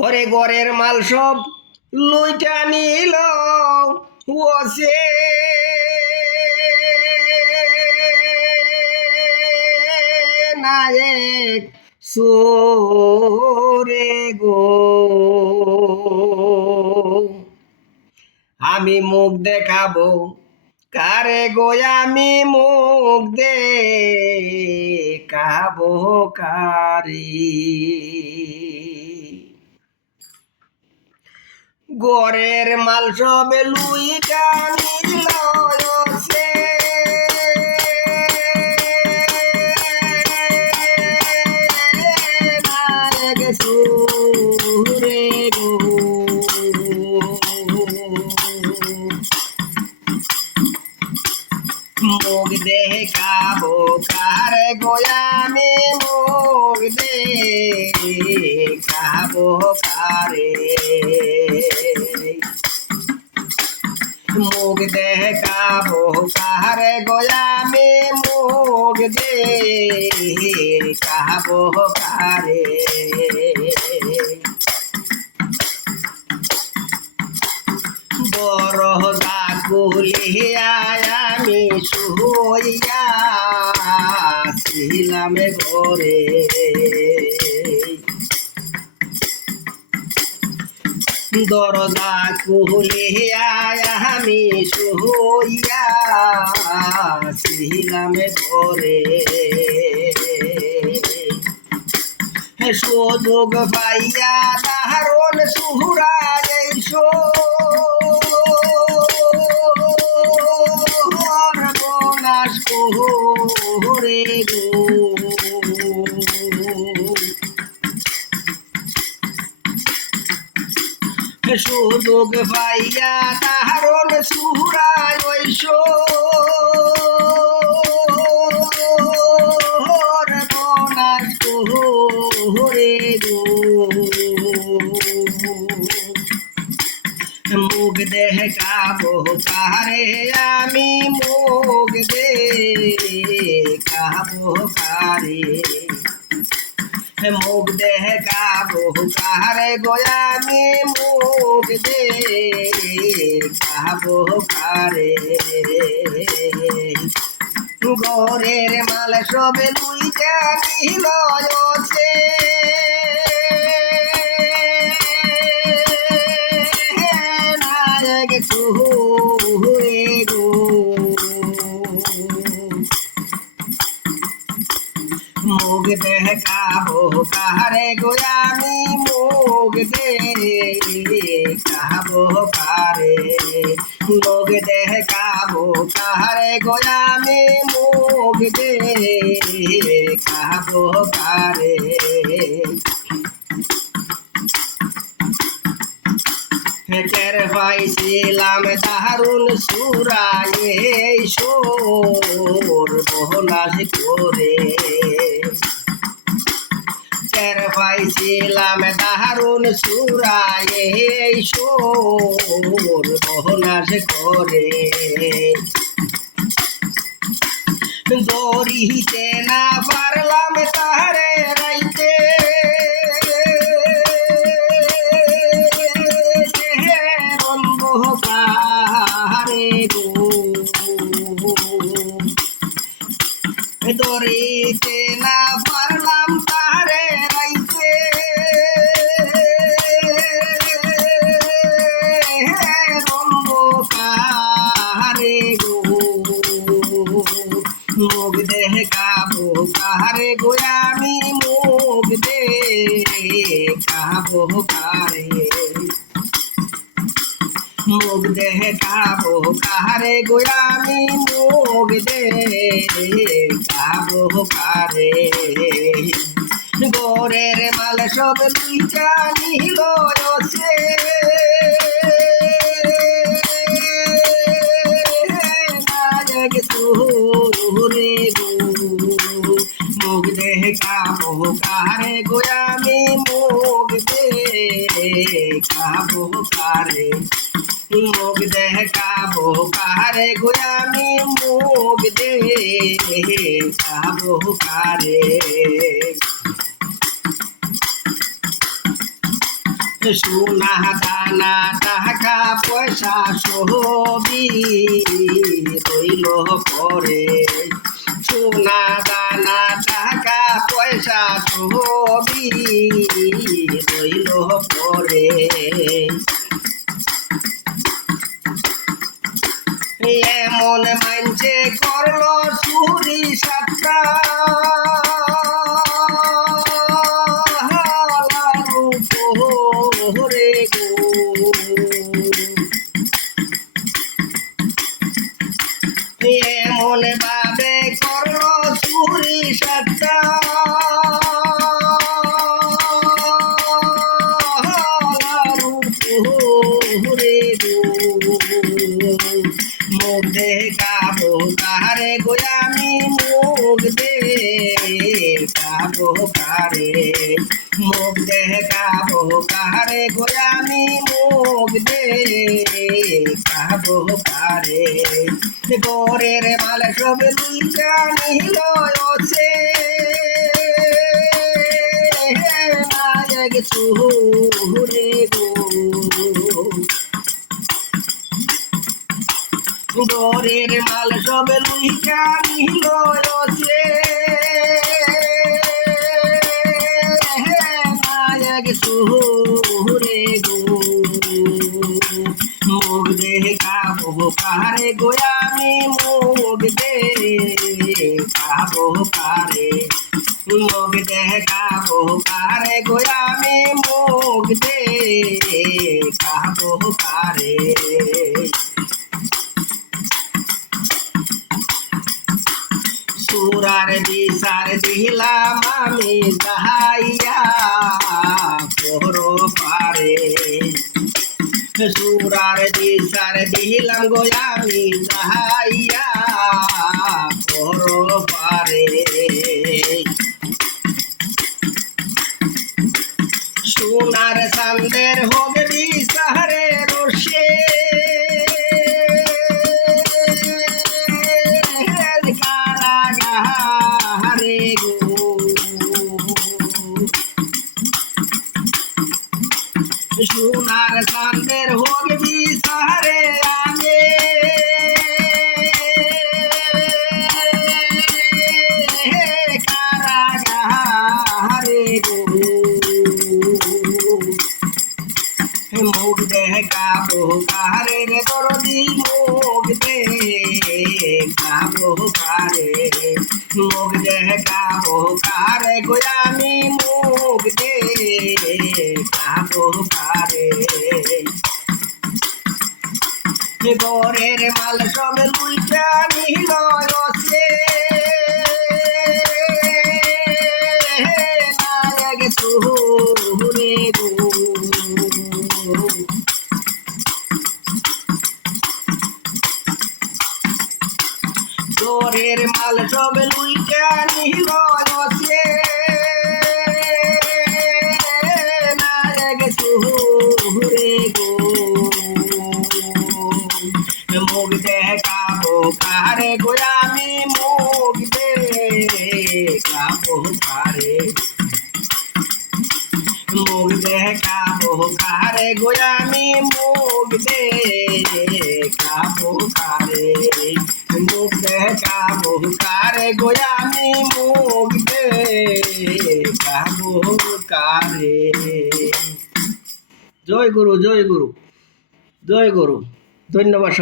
ওরে ঘরের মাল সব লুইটা নিল ওসে নায়েক সোরে গো আমি মুখ দেখাবো কারে গো আমি মুখ দেখাবো কারে ঘরের মাল সবে লুইটা নিল সে সুরে গো মুখ দেখাবো কারে গো আমি মুখ দেখাবো কারে মুখ দেখাবো কারে গো আমি মুখ দেখাবো কারে বড় দাগুলিয়া আমি শুইয়া ছিলাম ঘরে দরজা খুলিয়া আমি শুইয়া ছিলাম ঘরে সুযোগ পাইয়া দারুণ সুরা যাইছো বনাস কোহরে গো সুযোগ পাইয়া দারুণ সুরা যাইছো বনাস কোহরে গো মুখ দেখাবো কারে আমি মুখ দেখাবো কারে মুখ দেখাবো কারে গো আমি মুখ দেখাবো কারে ঘরের মাল সবে লুইটা নিল সে সুরে গো মুখ দেখাবো কারে গো আমি মুখ দেখাবো কারে মুখ দেখাবো কারে গো আমি মুখ দেখাবো কারে টের পাইছিলাম দারুণ সুরায় সোর বহনাস করে টের পাইছিলাম দারুণ সুরায় সোর বহনাস করে দরিতে না পারলাম তারে রাইতে দরিতে না পারলাম তারে রাইতে কারে গো মুখ দেখাবো কারে গো আমি মুখ দেখাবো কারে মুখ দেখাবো কারে গো আমি মুখ দেখাবো কারে ঘরের মাল সব লুইটা নিল সে সুরে গো মুখ দেখাবো কারে গো আমি মুখ দেখাবো কারে মুখ দেখাবো কারে গো আমি মুখ দেখাবো কারে সোনা দানা টাকা পয়সা সবই রইল পরে, সোনা দানা টাকা পয়সা সবই রইল পরে। এমন মানছে করলো চুরি সাতটা, এমন ভাবে করলো চুরি সাতটা, মুখ দেখাবো কারে গো আমি, মুখ দেখাবো কারে, মুখ দেখাবো কারে গো আমি, মুখ দেখাবো কারে। গোরের মাল সব লুইটা নিল সে, নায়ক সুরে গো, গোরের মাল সব লুইটা নিল সে, নায়ক সুরে গো। মুখ দেখাবো কারে গো আমি, মুখ দেখাবো কারে, মুখ দেখাবো কারে গো আমি, মুখ দেখাবো কারে। সুরার বিচার দিলাম আমি যাহাইয়া পরো পারে, সুরার বিচার দিলাম গো আমি যাহাইয়া পরো পারে। সোনার চাঁদের হোক বিচারে রসে, কারাগারে গো, সোনার চাঁদের হোক বিচারে আনে, কারাগারে গো। মুখ দেখাবো কারে রে দরদি, মুখ দেখাবো কারে, মুখ দেখাবো কারে গো আমি, মুখ দেখাবো কারে। গোরের মাল সব লুইটা নিল সে, নায়ক সুরে গো, গোরের মাল সব লুইটা নিল সে, নায়ক সুরে গো। মুখ দেখাবো কারে গো আমি, মুখ দেখাবো কারে, মুখ দেখাবো কারে গো আমি, মুখ দেখাবো কারে, মুখ দেখাবো কারে গো আমি, মুখ দেখাবো কারে। জয় গুরু, জয় গুরু, জয় গুরু। ধন্যবাদ সবাই।